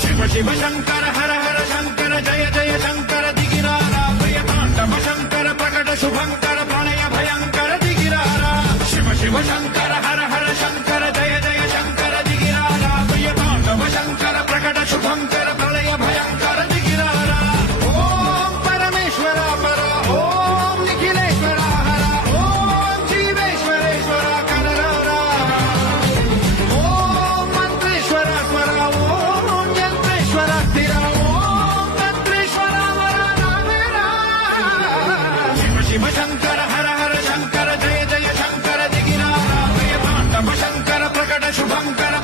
शिव शिव शंकर हर हर शंकर जय जय शंकर दिगिरारा भयतांडव शंकर प्रकट शुभंकर प्रणय भयंकर दिगिरारा शिव शिव शंकर हर हर शंकर जय जय शंकर दिगिरारा भयतांडव शंकर प्रकट शुभंकर प्रणय भयंकर दिगिरारा ओम परमेश्वरा पर ओम निखिलेश्वरा हर ओम जीवेश्वरेश्वर कनरारा ओम मंत्रेश्वरा स्वर ओम यंत्रेश्वर स्थिर ओम तंत्रेश्वर वरदानेरा शिव शिव शंकर हर हर शंकर जय जय शंकर दिगिरारा भयतांडव शंकर प्रकट शुभंकर